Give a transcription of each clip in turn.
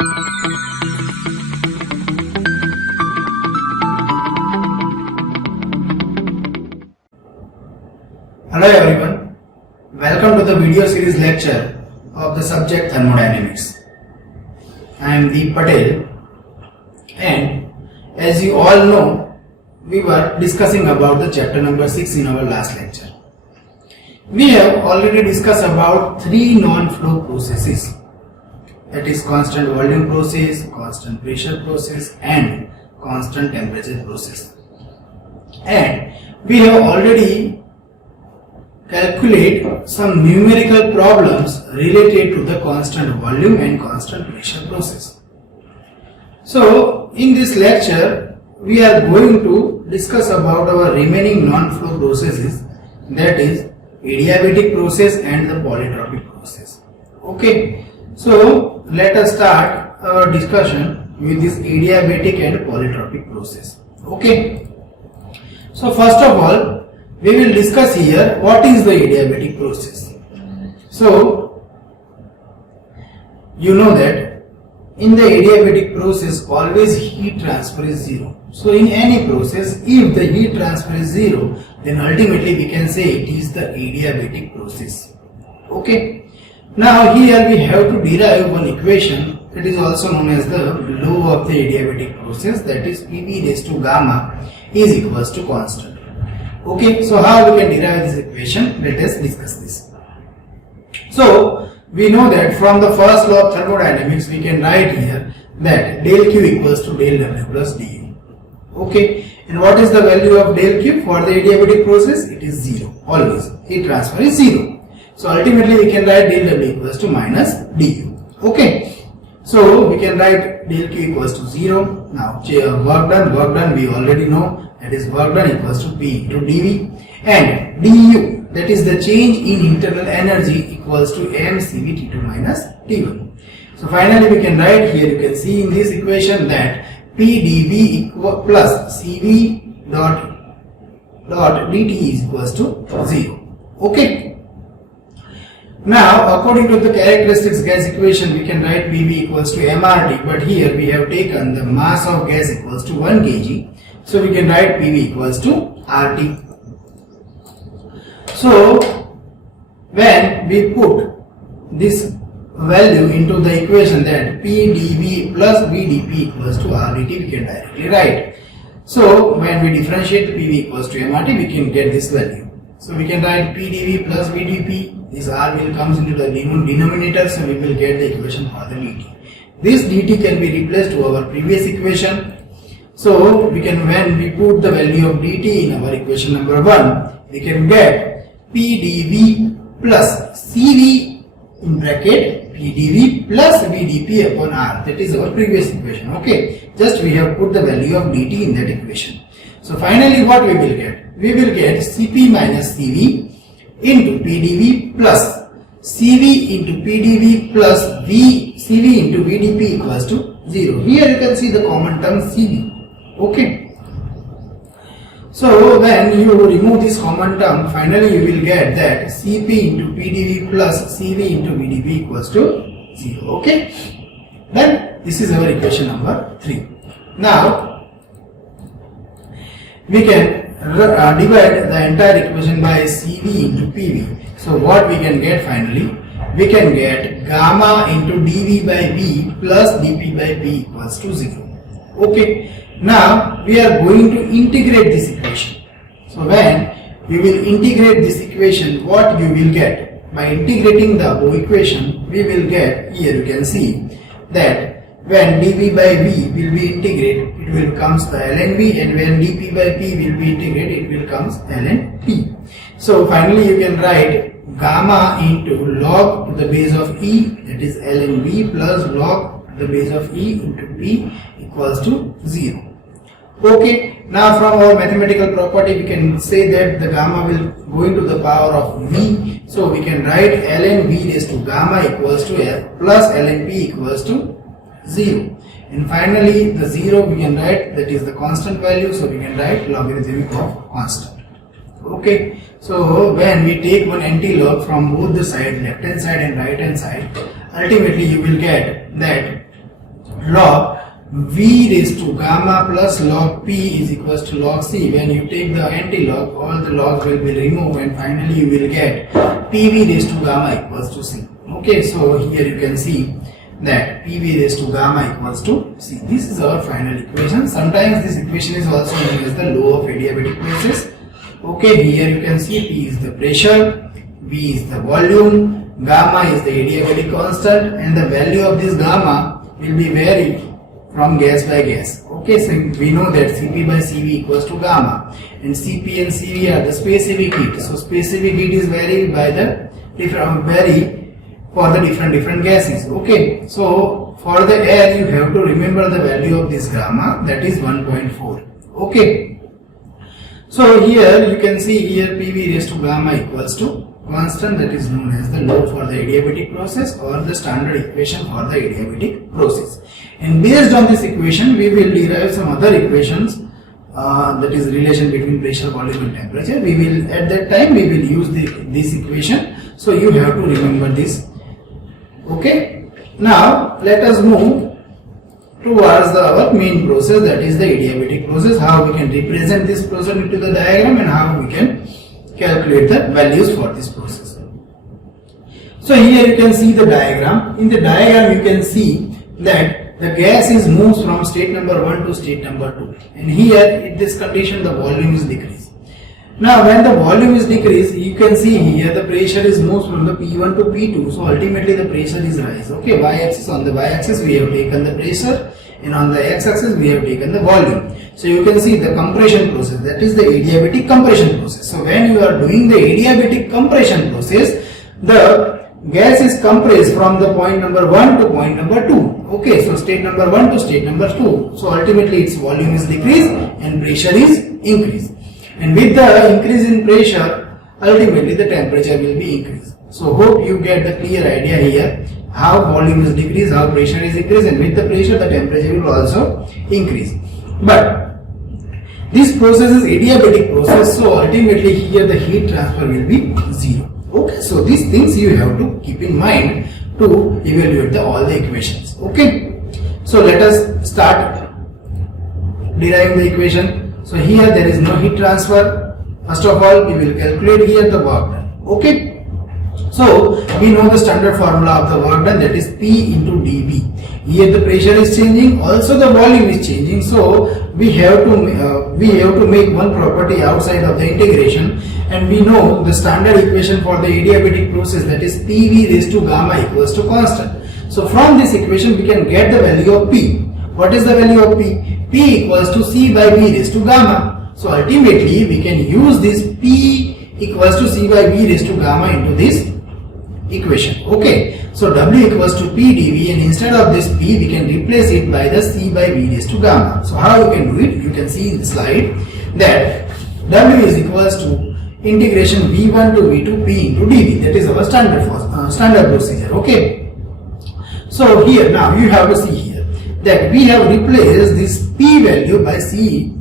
Hello everyone, welcome to the video series lecture of the subject Thermodynamics. I am Deep Patel, and as you all know, we were discussing about the chapter number 6 in our last lecture. We have already discussed about three non-flow processes, that is constant volume process, constant pressure process and constant temperature process. And we have already calculate some numerical problems related to the constant volume and constant pressure process. So in this lecture we are going to discuss about our remaining non-flow processes, that is adiabatic process and the polytropic process. Okay, so let us start our discussion with this adiabatic and polytropic process. Okay, so first of all we will discuss here what is the adiabatic process. So you know that in the adiabatic process always heat transfer is zero. So in any process, if the heat transfer is zero, then ultimately we can say it is the adiabatic process. Okay. Now here we have to derive one equation that is also known as the law of the adiabatic process, that is Pv raised to gamma is equals to constant. Okay, so how we can derive this equation? Let us discuss this. So we know that from the first law of thermodynamics we can write here that del Q equals to del W plus du. Okay, and what is the value of del Q for the adiabatic process? It is 0, always. Heat transfer is 0. So ultimately we can write del W equals to minus du. Okay, so we can write del Q equals to 0. Now work done we already know, that is work done equals to P into dV, and du, that is the change in internal energy, equals to mCv T2 minus T1. So finally we can write here, you can see in this equation that P dV equal plus Cv dot dt is equals to 0. Okay. Now according to the characteristics gas equation we can write Pv equals to mRT, but here we have taken the mass of gas equals to 1 kg. So we can write Pv equals to RT. So when we put this value into the equation that P dV plus VdP equals to RdT, we can directly write. So when we differentiate Pv equals to mRT, we can get this value. So we can write P dV plus VdP, this R will comes into the denominator, so we will get the equation for the dt. This dt can be replaced to our previous equation. So we can, when we put the value of dt in our equation number 1, we can get P dV plus Cv in bracket P dV plus VdP upon R. That is our previous equation. Okay, just we have put the value of dt in that equation. So finally what we will get? We will get Cp minus Cv into P dV plus Cv into P dV plus Cv into VdP equals to 0. Here you can see the common term Cv. Okay, so when you remove this common term, finally you will get that Cp into Pdv plus Cv into Vdp equals to 0. Okay, then this is our equation number 3. Now we can divide the entire equation by Cv into Pv. So what we can get finally? We can get gamma into dV by V plus dP by P equals to 0. Okay. Now we are going to integrate this equation. So when we will integrate this equation, what you will get? By integrating the above equation, we will get, here you can see that when dV by V will be integrated, it will comes the ln V, and when dP by P will be integrated, it will comes ln P. So finally you can write gamma into log to the base of E, that is ln V, plus log to the base of E into P equals to 0. Okay, now from our mathematical property we can say that the gamma will go into the power of V. So we can write ln V raised to gamma equals to L plus ln P equals to 0. And finally the 0 we can write, that is the constant value, so we can write logarithmic of constant. Okay, so when we take one anti-log from both the side, left hand side and right hand side, ultimately you will get that log V raised to gamma plus log P is equals to log C. When you take the anti-log, all the logs will be removed and finally you will get PV raised to gamma equals to C. Okay, so here you can see that PV raised to gamma equals to C. This is our final equation. Sometimes this equation is also known as the law of adiabatic process. Okay, here you can see P is the pressure, V is the volume, gamma is the adiabatic constant, and the value of this gamma will be varied from gas by gas. Okay, so we know that Cp by Cv equals to gamma, and Cp and Cv are the specific heat. So specific heat is varied by the for the different gases. Okay, so for the air you have to remember the value of this gamma, that is 1.4. Okay, so here you can see here PV raised to gamma equals to constant, that is known as the law for the adiabatic process or the standard equation for the adiabatic process. And based on this equation we will derive some other equations, that is relation between pressure, volume and temperature. We will at that time we will use this equation, so you have to remember this. Okay, now let us move towards our main process, that is the adiabatic process. How we can represent this process into the diagram and how we can calculate the values for this process. So here you can see the diagram. In the diagram you can see that the gas is moves from state number 1 to state number 2, and here in this condition the volume is decreased. Now when the volume is decreased, you can see here the pressure is moves from the P1 to P2, so ultimately the pressure is rise. Okay, y-axis, on the y-axis we have taken the pressure and on the x-axis we have taken the volume. So you can see the compression process, that is the adiabatic compression process. So when you are doing the adiabatic compression process, the gas is compressed from the point number 1 to point number 2. Okay, so state number 1 to state number 2. So ultimately its volume is decreased and pressure is increased. And with the increase in pressure, ultimately the temperature will be increased. So hope you get the clear idea here, how volume is decreased, how pressure is increased, and with the pressure the temperature will also increase. But this process is adiabatic process, so ultimately here the heat transfer will be zero. Okay, so these things you have to keep in mind to evaluate all the equations. Okay, so let us start deriving the equation. So here there is no heat transfer. First of all we will calculate here the work done. Okay, so we know the standard formula of the work done, that is P into dV. Here the pressure is changing, also the volume is changing, so we have to make one property outside of the integration, and we know the standard equation for the adiabatic process, that is PV raised to gamma equals to constant. So from this equation we can get the value of P. What is the value of P? P equals to C by V raised to gamma. So ultimately we can use this P equals to C by V raised to gamma into this equation. Okay, so W equals to P dV, and instead of this P we can replace it by the C by V raised to gamma. So how you can do it? You can see in the slide that W is equals to integration V1 to V2 P into dV. That is our standard procedure. Okay, so here now you have to see here that we have replaced this P value by C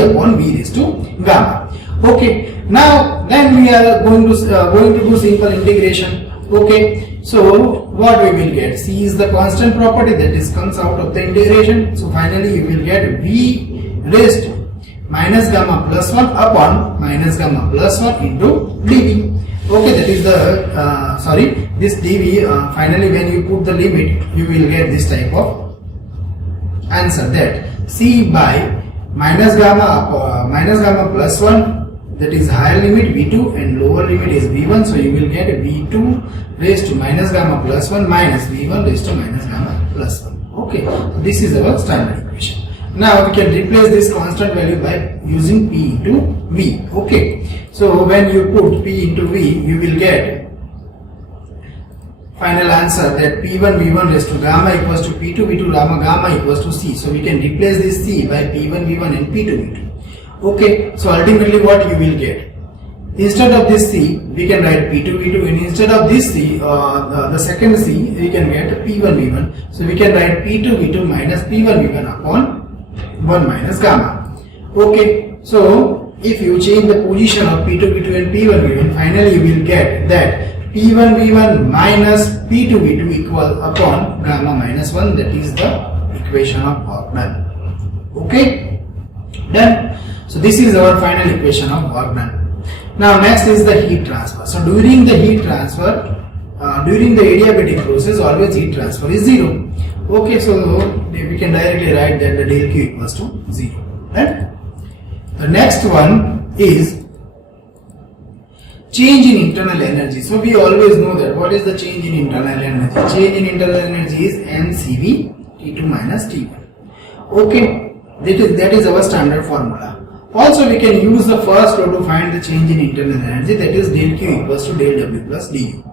upon V raised to gamma. Okay, now then we are going to do simple integration. Okay, so what we will get? C is the constant property, that is comes out of the integration. So finally you will get V raised to minus gamma plus 1 upon minus gamma plus 1 into dV. Okay, that is the this dV. Finally when you put the limit you will get this type of answer, that C by minus gamma plus 1, that is higher limit V2 and lower limit is V1, so you will get V2 raised to minus gamma plus 1 minus V1 raised to minus gamma plus 1. Okay, so this is our standard equation. Now we can replace this constant value by using P into V. Okay, so when you put P into V you will get final answer, that P1 V1 raised to gamma equals to P2 V2 gamma equals to C. So we can replace this C by P1 V1 and P2 V2. Okay, so ultimately what you will get? Instead of this C we can write P2 V2, and instead of this C, the second C, we can get P1 V1. So we can write P2 V2 minus P1 V1 upon 1 minus gamma. Okay, so if you change the position of P2 V2 and P1 V1, finally you will get that P1 V1 minus P2 V2 equal upon gamma minus 1, that is the equation of work done. Okay, done. So this is our final equation of work done. Now next is the heat transfer. So during the heat transfer, during the adiabatic process, always heat transfer is 0. Okay, so we can directly write that the del Q equals to 0. Right? The next one is change in internal energy. So we always know that what is the change in internal energy? Change in internal energy is mCv T2 minus T1. Okay, that is our standard formula. Also we can use the first law to find the change in internal energy, that is del Q equals to del W plus du.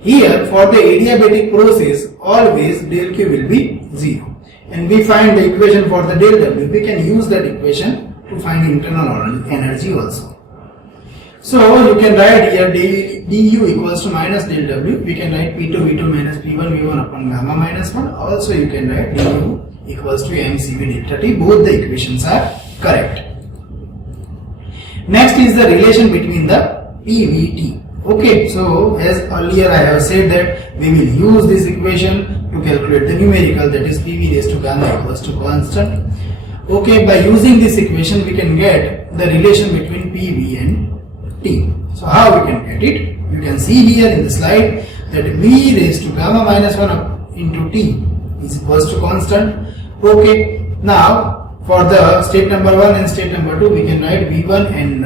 Here for the adiabatic process, always del Q will be 0. And we find the equation for the del W. We can use that equation to find internal energy also. So you can write here du equals to minus del W. We can write P2 V2 minus P1 V1 upon gamma minus 1. Also you can write du equals to mCv delta T. Both the equations are correct. Next is the relation between the PVT. Okay, so as earlier I have said that we will use this equation to calculate the numerical, that is PV raised to gamma equals to constant. Okay, by using this equation we can get the relation between PV and T. So how we can get it? You can see here in the slide that V raised to gamma minus 1 into T is equals to constant. Okay, now for the state number 1 and state number 2 we can write V1 and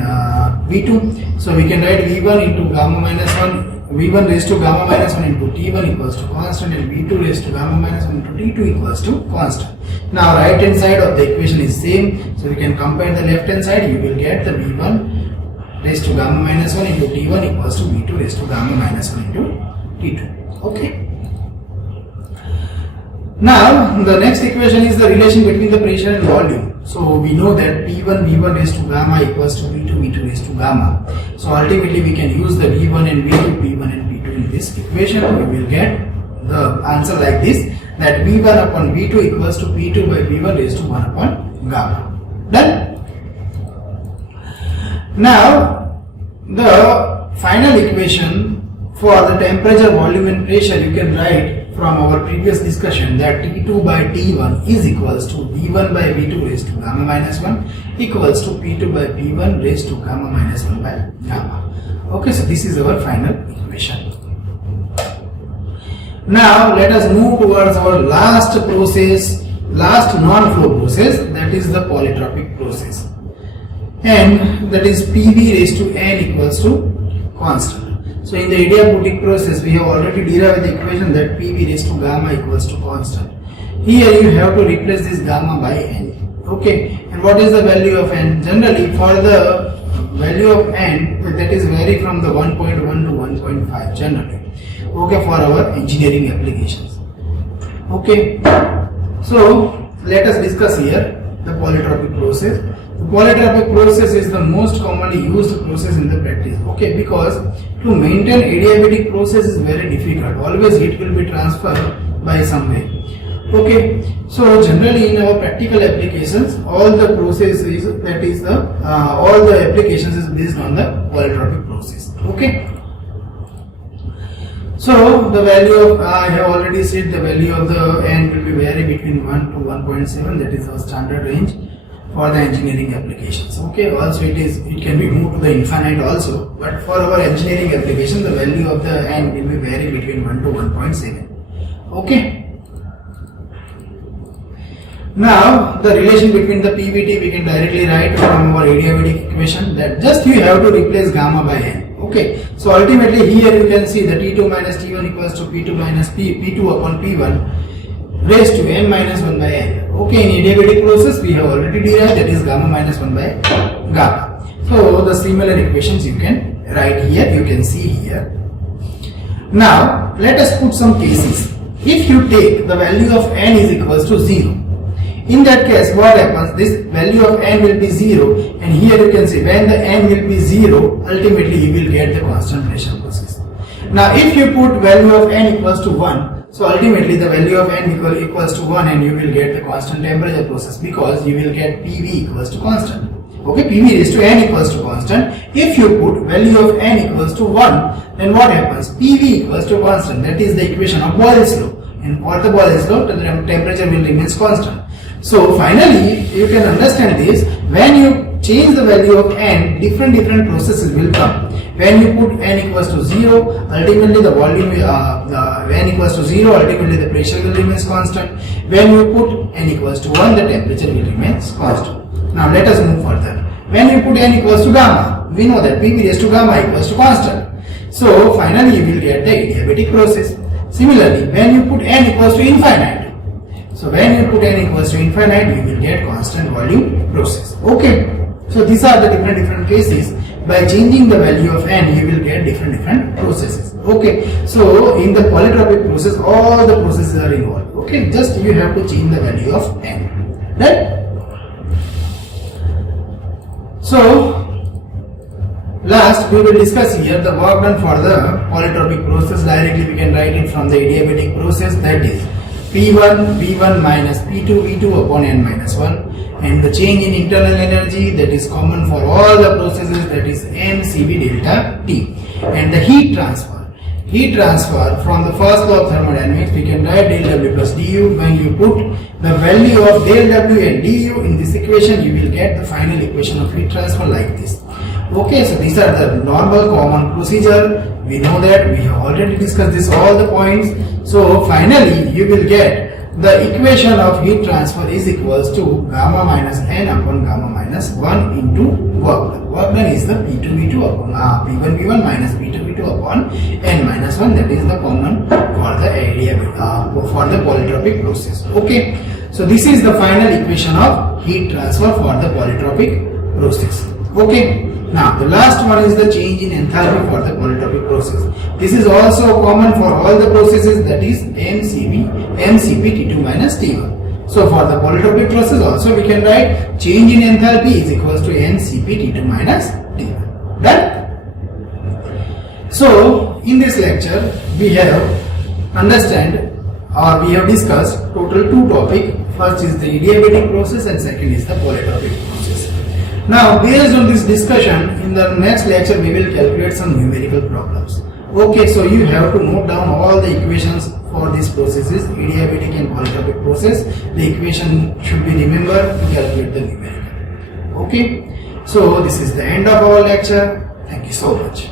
V2. So we can write V1 into gamma minus 1, V1 raised to gamma minus 1 into T1 equals to constant, and V2 raised to gamma minus 1 into T2 equals to constant. Now right hand side of the equation is same, so we can compare the left hand side. You will get the V1 raised to gamma minus 1 into T1 equals to V2 raised to gamma minus 1 into T2. Okay. Now the next equation is the relation between the pressure and volume. So we know that P1 V1 raised to gamma equals to V2 V2 raised to gamma. So ultimately we can use the V1 and V2, P1 and P2 in this equation. We will get the answer like this, that V1 upon V2 equals to P2 by V1 raised to 1 upon gamma. Done? Now the final equation for the temperature, volume and pressure you can write from our previous discussion, that T2 by T1 is equals to V1 by V2 raised to gamma minus 1 equals to P2 by P1 raised to gamma minus 1 by gamma. Okay, so this is our final equation. Now let us move towards our last process, last non-flow process, that is the polytropic process, and that is PV raised to N equals to constant. So in the adiabatic process we have already derived the equation that PV raised to gamma equals to constant. Here you have to replace this gamma by N. Okay, and what is the value of N? Generally for the value of N, that is vary from the 1.1 to 1.5 generally. Okay, for our engineering applications. Okay, so let us discuss here the polytropic process. The polytropic process is the most commonly used process in the practice. Okay, because to maintain adiabatic process is very difficult. Always heat will be transferred by some way. Okay, so generally in our practical applications, all the process is, that is the all the applications is based on the polytropic process. Okay. So the value of, I have already said the value of the N will be vary between 1 to 1.7, that is our standard range for the engineering applications. Okay, also it can be moved to the infinite also, but for our engineering application the value of the N will be vary between 1 to 1.7. Okay. Now the relation between the PVT we can directly write from our adiabatic equation, that just you have to replace gamma by N. Okay, so ultimately here you can see that T2 minus T1 equals to P2 minus P2 upon P1 raised to N minus 1 by N. Okay, in adiabatic process we have already derived, that is gamma minus 1 by gamma. So the similar equations you can write here, you can see here. Now let us put some cases. If you take the value of N is equals to 0, in that case what happens, this value of N will be 0, and here you can see when the N will be 0, ultimately you will get the constant pressure process. Now if you put value of N equals to 1, so ultimately the value of N equals to 1 and you will get the constant temperature process, because you will get PV equals to constant. Okay, PV raised to n equals to constant. If you put value of n equals to 1, then what happens? PV equals to constant. That is the equation of Boyle's law. And for the Boyle's law, the temperature will remain constant. So finally, you can understand this. When you change the value of n, different processes will come. When you put n equals to 0, ultimately the volume n equals to 0, ultimately the pressure will remain constant. When you put n equals to 1, the temperature will remain constant. Now let us move further. When you put n equals to gamma, we know that PV raised to gamma equals to constant. So finally you will get the adiabatic process. Similarly, when you put n equals to infinite, so when you put n equals to infinite, you will get constant volume process. Okay. So these are the different cases. By changing the value of n, you will get different processes. Okay. So in the polytropic process, all the processes are involved. Okay. Just you have to change the value of n. Right? So last we will discuss here the work done for the polytropic process. Directly we can write it from the adiabatic process, that is P1 V1 minus P2 V2 upon n minus 1, and the change in internal energy that is common for all the processes, that is mCV delta T, and the heat transfer. Heat transfer from the first law of thermodynamics, we can write del W plus du. When you put the value of del W and du in this equation, you will get the final equation of heat transfer like this. Okay, so these are the normal common procedure. We know that, we have already discussed this, all the points. So finally you will get the equation of heat transfer is equals to gamma minus n upon gamma minus 1 into work done. Work done is the P2 V2 upon P1 V1 minus P2 V2 upon n minus 1. That is the common for the area for the polytropic process. Okay, so this is the final equation of heat transfer for the polytropic process. Okay. Now the last one is the change in enthalpy for the polytropic process. This is also common for all the processes, that is mCp T2 minus T1. So for the polytropic process also we can write change in enthalpy is equals to mCp T2 minus T1. Done? So in this lecture we have we have discussed total two topics. First is the adiabatic process and second is the polytropic process. Now based on this discussion, in the next lecture we will calculate some numerical problems. Okay, so you have to note down all the equations for these processes, adiabatic and polytropic process. The equation should be remembered to calculate the numerical. Okay, so this is the end of our lecture. Thank you so much.